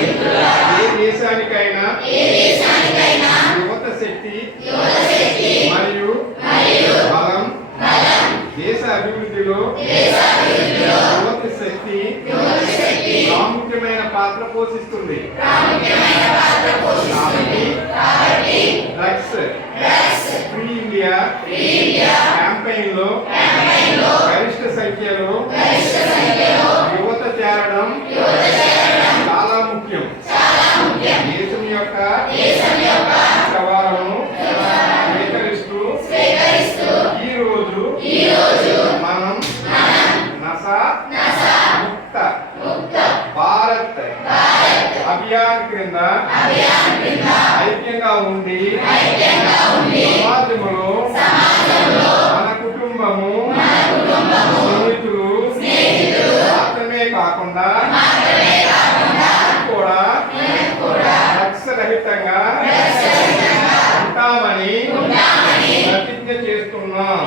ఏ దేశానికైనా యువత శక్తి మరియు బలం దేశ అభివృద్ధిలో యువత శక్తి ప్రాముఖ్యమైన పాత్ర పోషిస్తుంది. కాబట్టి డ్రగ్స్ ఫ్రీ ఇండియా క్యాంపెయిన్ లో గరిష్ట సంఖ్యలో యువత చేరడం చాలా ముఖ్యం. దేశం యొక్క సవాలును స్వీకరిస్తూ ఈ రోజు మనం నశా ముక్త భారత్ అభియాన్ క్రింద ఐక్యంగా ఉండి సమాజంలో మన కుటుంబము స్నేహితులు మాత్రమే కాకుండా కూడా రక్షరహితంగా ఉంటామని ప్రతిజ్ఞ చేస్తున్నాం.